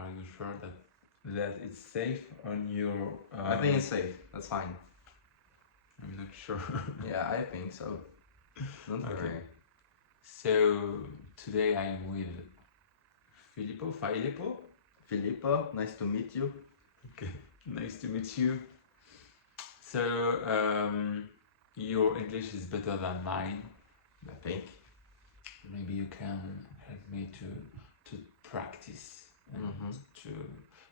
are you sure that it's safe on your? I think it's safe. That's fine. I'm not sure. Yeah, I think so. Don't Okay. worry. So today I'm with Filippo. Filippo, nice to meet you. Okay. Nice to meet you. So your English is better than mine. I think. Maybe you can help me to practice and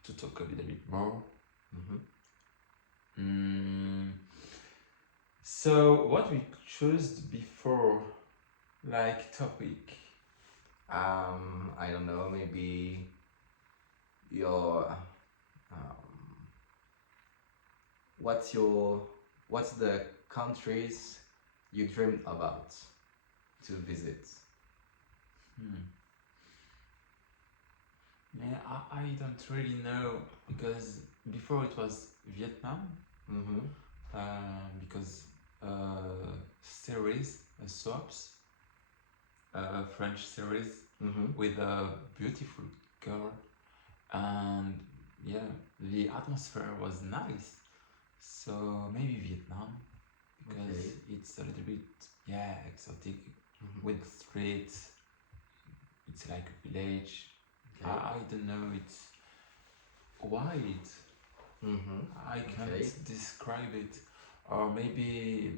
to talk a little bit more. So what we chose before, like topic? I don't know. Maybe your what's the countries you dream about to visit? Yeah, I don't really know because before it was Vietnam. Because series, soaps, French series with a beautiful girl, and yeah, the atmosphere was nice. So maybe Vietnam because it's a little bit exotic with streets. It's like a village. I don't know. It's white. I can't describe it, or maybe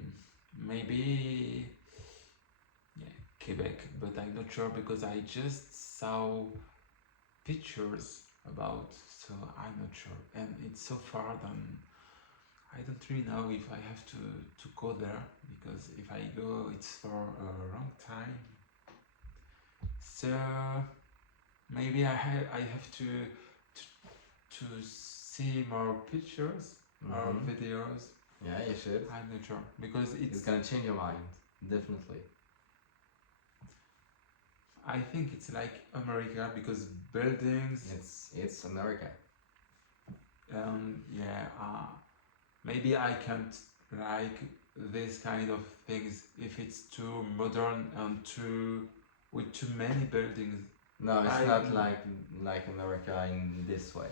Quebec, but I'm not sure because I just saw pictures about, so I'm not sure, and it's so far than I don't really know if I have to go there because if I go, it's for a long time. So maybe I have to see more pictures or videos. Yeah, you should. I'm not sure because it's gonna change your mind, definitely. I think it's like America because buildings. It's America. Maybe I can't like this kind of things if it's too modern and with too many buildings. No, it's not like America in this way.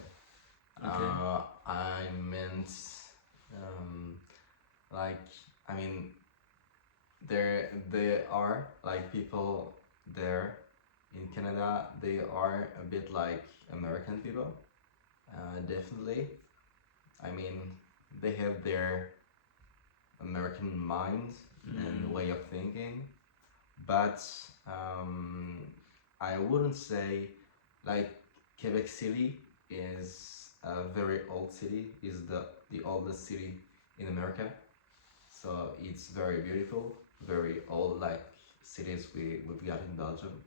Okay. I meant there are like people there in Canada. They are a bit like American people, definitely. I mean, they have their American mind and way of thinking, but I wouldn't say like Quebec City is a very old city. Is the oldest city in America, so it's very beautiful, very old like cities we've got in Belgium.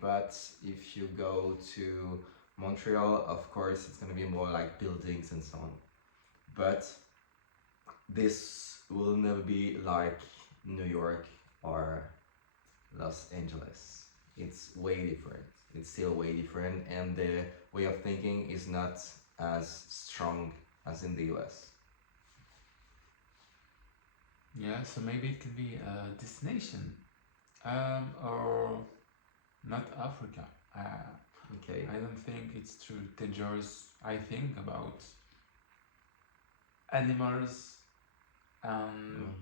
But if you go to Montreal, of course, it's gonna be more like buildings and so on. But this will never be like New York or Los Angeles. It's way different. It's still way different, and the way of thinking is not as strong as in the US. Yeah, so maybe it can be a destination, or not Africa. Okay. I don't think it's too dangerous. I think about animals and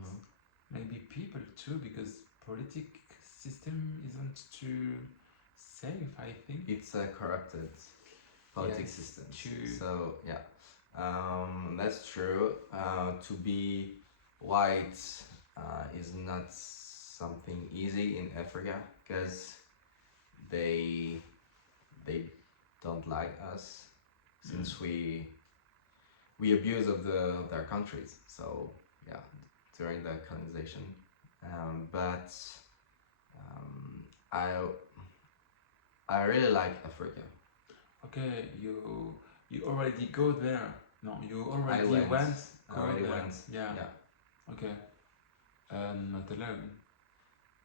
maybe people too, because politic system isn't too safe. I think it's a corrupted politics system. True. So yeah, that's true. To be white is not something easy in Africa because they don't like us since we abuse of their countries. So yeah, during the colonization, but I really like Africa. Okay, you already go there. No, you already went. I already went. Yeah. Okay. Not alone.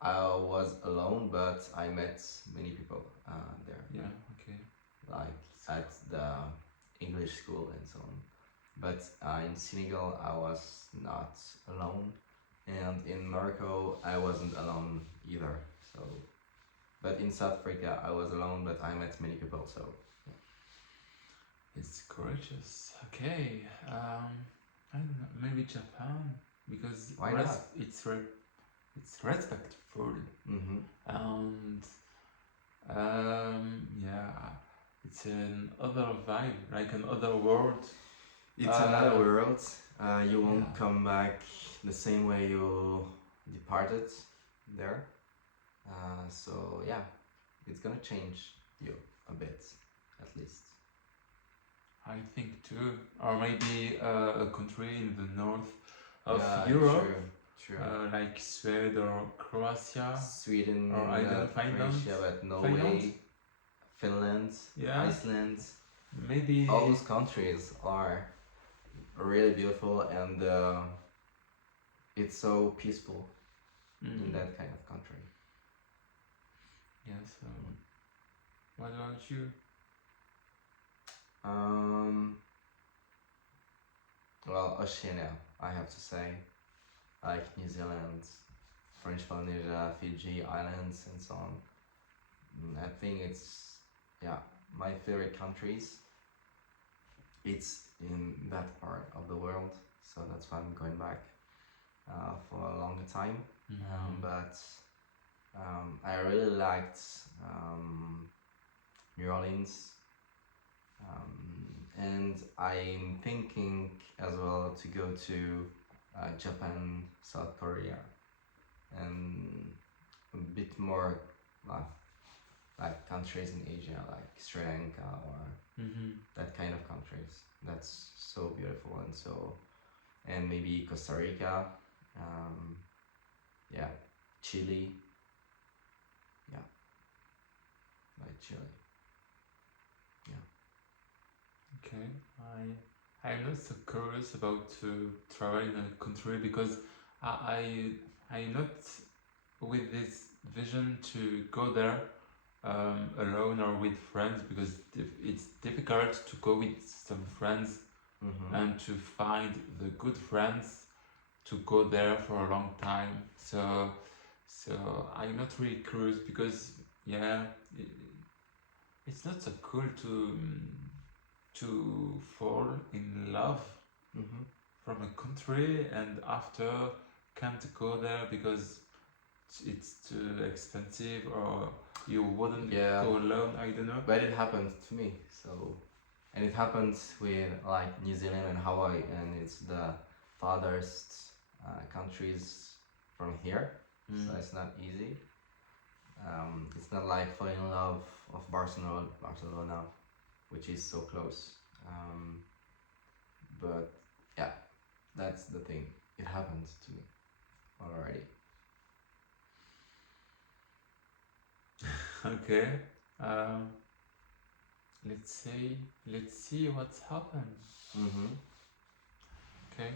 I was alone, but I met many people there. Yeah. Okay. Like at the English school and so on. But in Senegal, I was not alone, and in Morocco, I wasn't alone either. So, but in South Africa, I was alone, but I met many people. So, It's gorgeous. Okay. I don't know. Maybe Japan because Why not? it's respectful Mm-hmm. and yeah, it's an other vibe, like an other world. It's another Uh, world. You won't yeah. come back the same way you departed there. So yeah, it's gonna change you a bit, at least. I think too, or maybe a country in the north of Yeah, Europe, true. like Sweden or Croatia, Sweden, or I don't know, not Finland. Croatia, but Finland, Norway, Finland, yeah, Iceland. maybe. All those countries are really beautiful, and it's so peaceful in that kind of country. Yeah. So, what about you? Well, Oceania, I have to say, like New Zealand, French Polynesia, Fiji Islands, and so on. I think it's, yeah, my favorite countries. It's in that part of the world, so that's why I'm going back for a longer time. But I really liked New Orleans, and I'm thinking as well to go to Japan, South Korea, and a bit more like countries in Asia, like Sri Lanka or that kind of countries. That's so beautiful and maybe Costa Rica, yeah, Chile, yeah, like Chile. Okay, I'm not so curious about to travel in a country because I'm not with this vision to go there alone or with friends because it's difficult to go with some friends and to find the good friends to go there for a long time. So I'm not really curious because yeah, it, it's not so cool to fall in love from a country and after can't go there because it's too expensive or you wouldn't Yeah. go alone. I don't know. But it happened to me, so, and it happens with like New Zealand and Hawaii, and it's the farthest countries from here, so it's not easy. It's not like falling in love of Barcelona, which is so close. But yeah, that's the thing. It happened to me already. Okay. Um, let's see what's happened. Okay.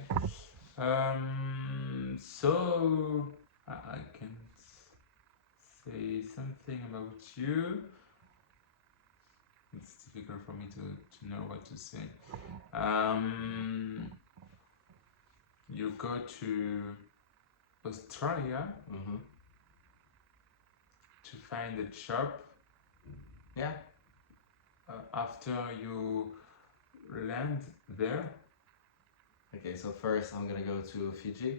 So I can say something about you. It's difficult for me to know what to say. You go to Australia to find a job. Yeah. After you land there. Okay, so first I'm gonna go to Fiji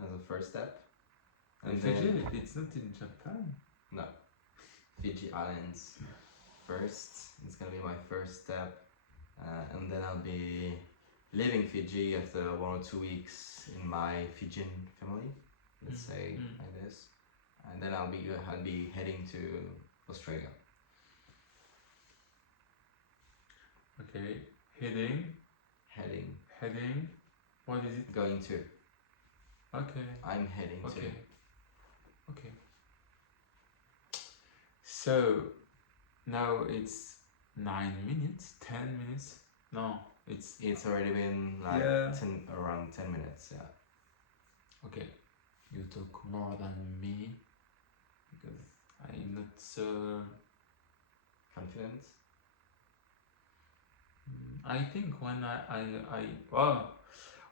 as a first step. And Fiji, it's not in Japan. No, Fiji Islands first. It's gonna be my first step, and then I'll be leaving Fiji after 1 or 2 weeks in my Fijian family. Let's say like this, and then I'll be heading to Australia. Okay, heading. What is it? Going to. Okay. I'm heading to. Okay. So now it's 9 minutes, 10 minutes. No, It's already been like around 10 minutes. Yeah. Okay, you talk more than me because I'm not so confident. I think when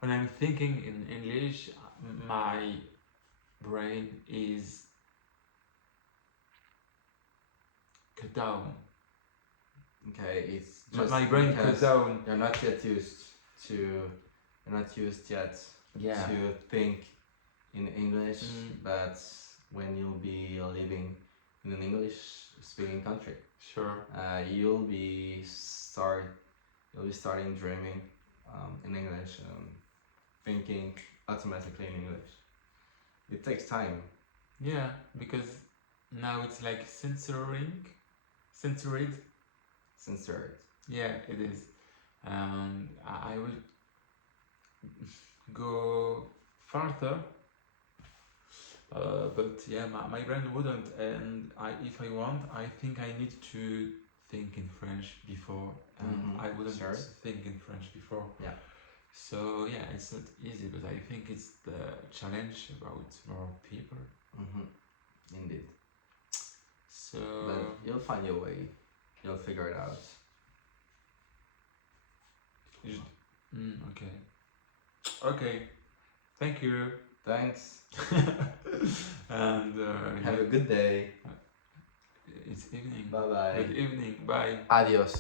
when I'm thinking in English, my brain is cut down. Okay, it's My, just my brain because cut down. you're not yet used to. You're not used yet Yeah. to think in English, Mm. but when you'll be living in an English-speaking country, Sure. you'll be starting dreaming in English and thinking automatically in English. It takes time. Yeah, because now it's like censored. Censored. Yeah, it is. I will go further, but yeah, my brain wouldn't. And if I want, I think I need to think in French before, and Mhm, I wouldn't sure. think in French before. Yeah. So yeah, it's not easy, but I think it's the challenge about more people. Indeed. So But you'll find your way. You'll figure it out. okay, okay. Thank you. Thanks. And Have a good day. it's evening. Bye bye. Good evening. Bye. Adios.